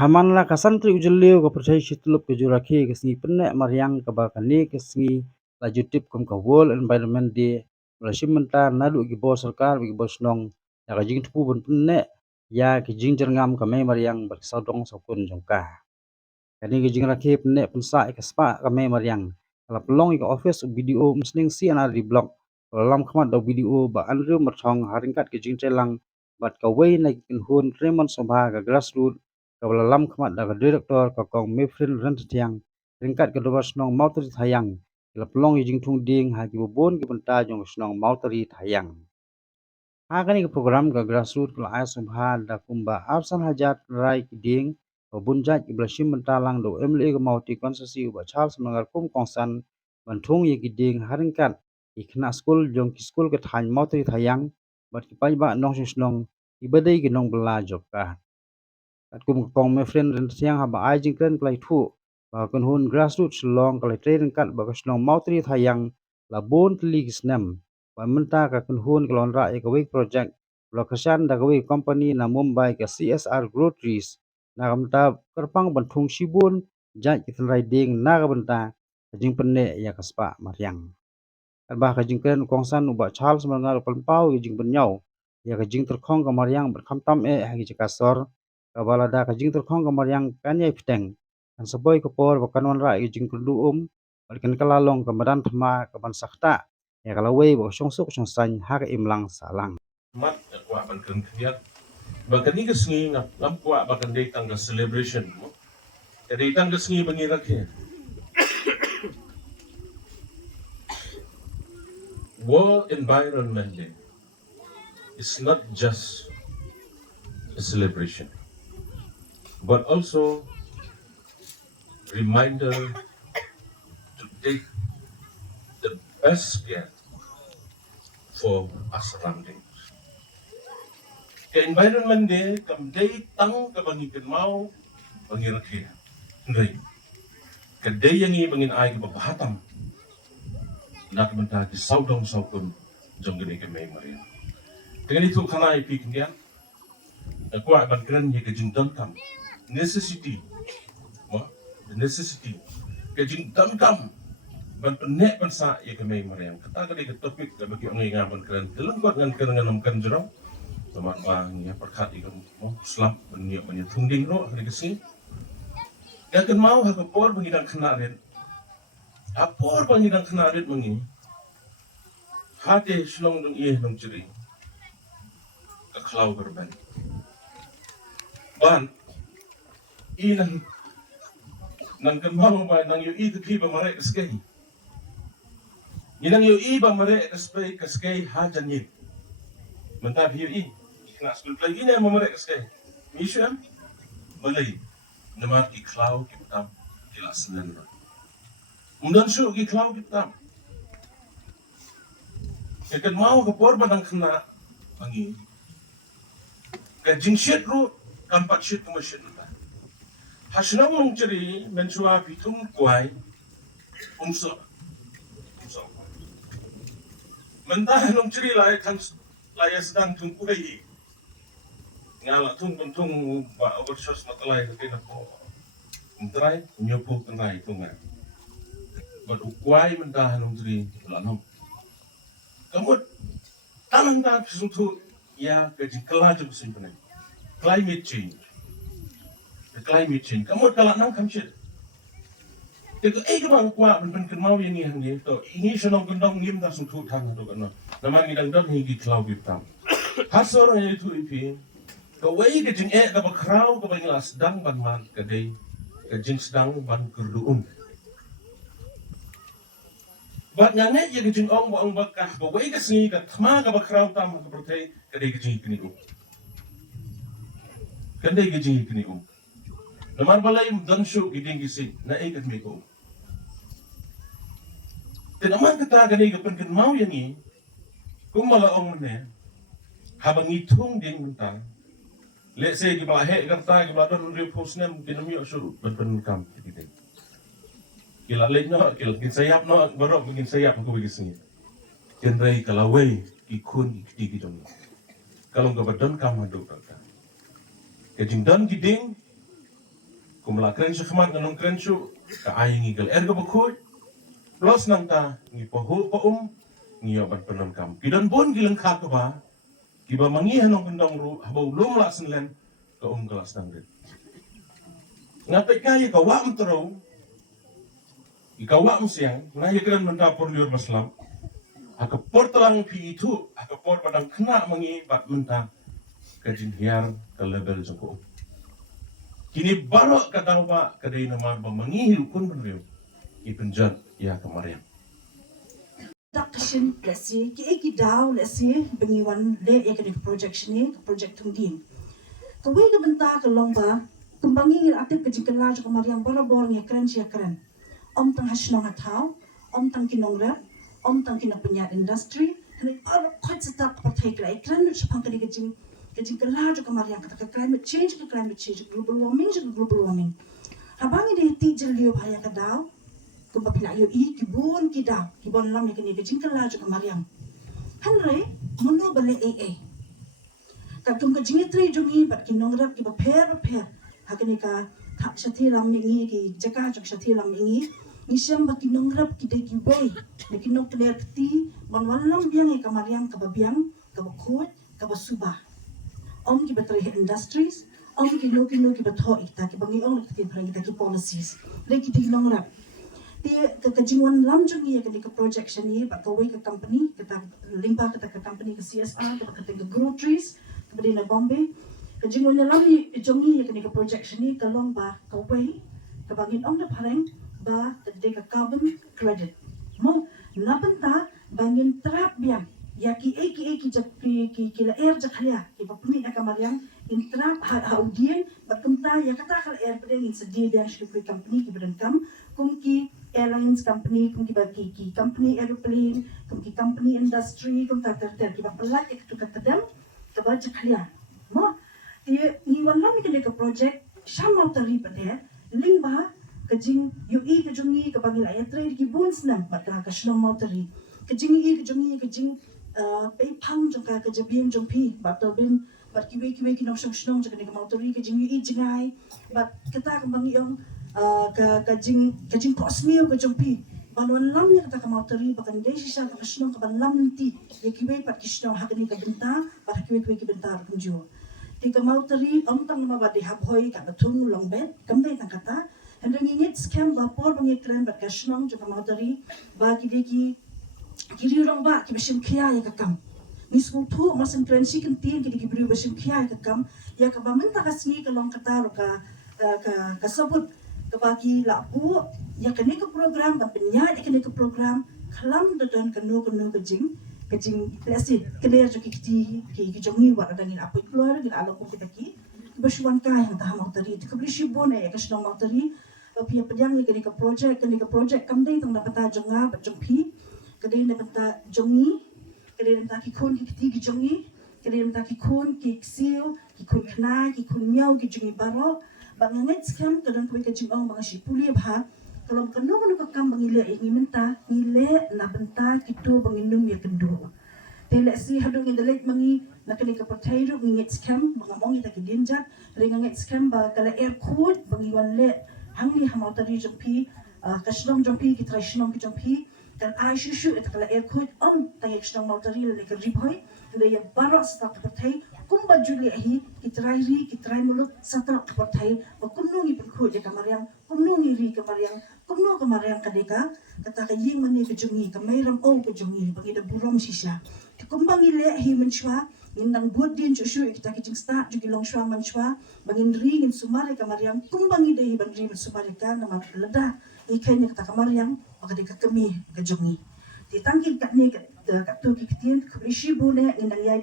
Hamanla ka santri ujaliu ka percaya situlup ke juraki ke sengi penek mariang ke bakani ke sengi laju tip kum ka World Environment Day Malaysia menta nadu gi bos sarkar gi bos nong ya ka jing tupu bun penek ya ke jing jerngam ka mai mariang bersaudong sokun jongka kani ke jing raki penek pensa ke spa ka mai mariang kala pelong ke office video musling CNR di blog lam khamat do video ba anru merthong haringkat ke jing celang bat ka wei na kin hun Raymond Sobha ka grassroots kabala lam khamat da director ka kong mefrin ran tiang ringkat ke dobas nong mautri thayang la pelong jing thung ding ha ki bon ki benta jong snong mautri thayang ha kani ke program ka grassroots kala ai Sobha da kumba arsan hajat rai ki ding bunjat ki blashim mentalang do emle ke mauti konsesi ba Charles mangar kum kongsan banthung ye ki ding haringkat ikna school jong ki school ke than mautri thayang bat ki pai ba nong snong ibadai ki nong bela job ka at kum kong me friend ren siang ha ba ai jing kren plai thu ba kun hun grassroots long kalai train kat ba kasnong mautri thayang la bon tli gisnam ba menta ka kun hun kalon ra ek week project location da week company na Mumbai ka CSR growth trees na kamta kerpang banthung sibun jat kitan riding na ka benta jing penne ya kaspa mariang at ba ka jing kren kongsan uba Charles mangal palpau jing benyau ya ka jing terkhong ka mariang berkhamtam hagi cikasor kabalada ka jing terkhong ka mariang kanya piteng kan saboy ko por bakan ra jing kundu balikan kalalong ka madan thama ka ban sakta ya kalawei bo songsuk songsan ha ka imlang salang mat kwa ban kan khiat bakan ni kesngi ngap lam kwa bakan dei tangga celebration mo dei tangga sngi bangi rakhe World Environment Day is not just a celebration but also reminder to take the best care for our surroundings. Ke Environment Day kam dei tang ka bangi kan mau bangi rakhe ngai ke dei yangi bangin ai ka bahatam nak menta ki saudong saukun jong gede ke mai mari dengan itu kana ipi kendian kwa ban kran ye ke jing don kam necessity mo the necessity ke jing don kam ban penek ban sa ye ke mai mari kata gede ke topik ke bagi ngai ngaban kran telung kot ngan kran nganam kan jero teman bang ya perkat ikam mo slap ban ye ban thung ding ro hari ke sing ya kan mau ha por bangidang khana ren apor bangidang khana ren mangi hate slong dong ye dong ceri ke klau berban ban ilang nang kan mau ba nang yu i ki ba mare skei inang yu i ba mare skei ha jan yin menta yu i kena school play ina ma mare skei mission malai namar ki klau ki tam ki la senen undan shu ki klau ki tam kan mau ke por ba nang kena bangi ka jing shit ru kampat shit kuma shit Hasinang mong ceri mensua pitung kuai umso umso mentah nong ceri lai kan lai sedang tung kuai ngala tung tung ba overshot matalai ke na po umtrai nyopo tenai tunga ba kuai mentah nong ceri lanom kamu tanang tak suntu ya ke kelaju simpan climate change climate change kamu kalau nang kamshit Ito bang kwa ben kan mau yang ni to ini senong gendong ngim da sung thu thang to kan naman ni dang dang higi klau gi tam hasor ni tu ipi ko wei ke jing ka ba krau ka ba ngilas dang ban man ka dei ka jing sedang ban kurduum bat ngane ye ke jing ong ba ong ba ka ba wei ka singi ka thma ka ba krau tam ka prothei ka dei ke jing kini kan dei ke jing kini naman balai dan shu gi ding gi si na e ka mi ko Tinaman kita gani kapan kan mau yang ni, kung malaong mana, habang itong din mentang, let's say di bawah hek kata di bawah don repost nem kinami asur ben kam kita. Kila lek no, kila kin sayap no, baru bikin sayap aku bagi sini. Kendrai kalau way ikun ikti don. Kalau nggak badon kam aduk kata. Kajing don giding, kumla krensu khamat nganong krensu ka ay ngi gal erga bakhoy plus nang ta ngi pahu ngi obat penam kam kidan bon gilang kha ka ba kiba mangi hanong kendong ru habau lom la senlen ka kelas nang rit ngapai kaya ka wam tero ika wam siang na ye kran menta por liur maslam aka por terang pi itu aka por padang kena mangi bat menta kajin hiar ke level joko kini baru kata ba kadai nama ba mangi rukun benriu I penjat ya kemarin Production lesi ki eki daw lesi bengiwan le ekani projection ni project tungdin kawai ka benta ka lomba kumbangi ngil aktif ka jikala jo kemarian barabor ngi keren sia keren om tang hasnong atau om tang kinongra om tang kinok punya industry hani ar khot setak partai kla ekran sepang ka digajing kala jo kemarian kata climate change global warming habangi di ti jelio bahaya ka daw kumpa pinayo kibun kibon lam yakini kajing kala jo kemarian hanre mono bale AA Kadung kajing itri jungi bat kinongrap ki pair hakani ka thak sathi lam mingi ki jaka jok sathi lam mingi ngisam bat kinongrap ki dei ki boy ne kinok clear kti mon wallam biang e kamariang ka babiang ka bakhot ka basuba om ki batri industries om ki no ki batho ikta ki bangi ong ki prangi ta ki policies le ki dei kinongrap dia kejingan lam jungi yakani ka project ni bat ka ka company kita limpa kita ka company ka CSR kita ka grow trees kemudian na Bombay kejingan lam jungi yakani ka project ni ka long ba ka way ka bangin ong na pareng ba ka carbon credit mo napenta bangin trap biang yaki eki ki la air jakhalya ki papni na kamariang in trap audien batumta yakata kal air pedeng in sedih biang shukri company ki berengkam kum ki airlines company kum ki bagi ki company aeroplane kum ki company industry kum ta ki bapelat ek tu katadam ka ba jakhalya mo ni wanlam ki ka project shamal tari pade lingba kajing UI kajungi ka bagi la trade ki buns nam mata ka shnong mautari kajing kajing pay pang jong ka kajabiang jong pi bato bin bat kiwe ki nong shnong jong ka mautari kajing UI jingai bat kata ka bangi yung kajing kosmio ka jong pi balon lam ya kata ka mautari bakan dei sisa ka shnong ka ban lam ti ya kiwe pat ki shnong hakani ka benta bat kiwe ki benta kunjo ti ka mautari om tang ma ba de hab hoi ka batung long bet kam dei tang kata Hendang ingit scam bapor bangi keren bat kashnong jo kamatari bagi deki kiri orang ba ki besim kia ya kakam mismo tu masan keren si kentin ki deki beri besim kia ya kakam ya ka bamenta kasni ka long kata ro ka sabut ka bagi lapu ya kene ka program ba penya ya kene ka program kalam dan kanu ka jing lesi kene jo ki jongi wa ada ni apu keluar gil alo ko kita ki basuan ka yang tah mautari ka beri shibone ya kashnong mautari pia pedang ni kene ka project kam dei tang dapat jonga bat jongpi kadai dapat jongi kadai dapat ki kon ki ti jongi kadai dapat ki kon ki xiu ki kon khna ki kon miao ki jongi baro ba nganget scam kadang ko ka jingong bang si puli bha kalau kanu ka kam bang ile ngi menta ile na benta ki tu bang inum ya kendo tele si hadung in the late mangi na kene ka potato ngi scam bang among ita ki dinjat ringanget scam ba kala air code bang iwan le hangli hamautari jompi kashnong jompi ki trashnong ki jompi dan ai shushu eta kala air code on tang kashnong mautari le ka ribhoi le ya baro sta ka thai kumba juli hi ki trai mulut satra ka thai ba kumnungi pun khu je kamariang kumnungi ri kamariang kumno kamariang kadeka kata ka ying mani ka jungi ka mairam o ka jungi bagi da burom shisha ki kumbangi le hi menchwa nang buat din shushu kita ki jingsta jugi long shwa manchwa bangin ri ngin sumare kamariang kumbangi dei bang ri sumare ka na lada ikanya kata kamariang baka de ka kami ka jungi di tangkin ka ni ka tu ki kitien ka shibu ne nang yai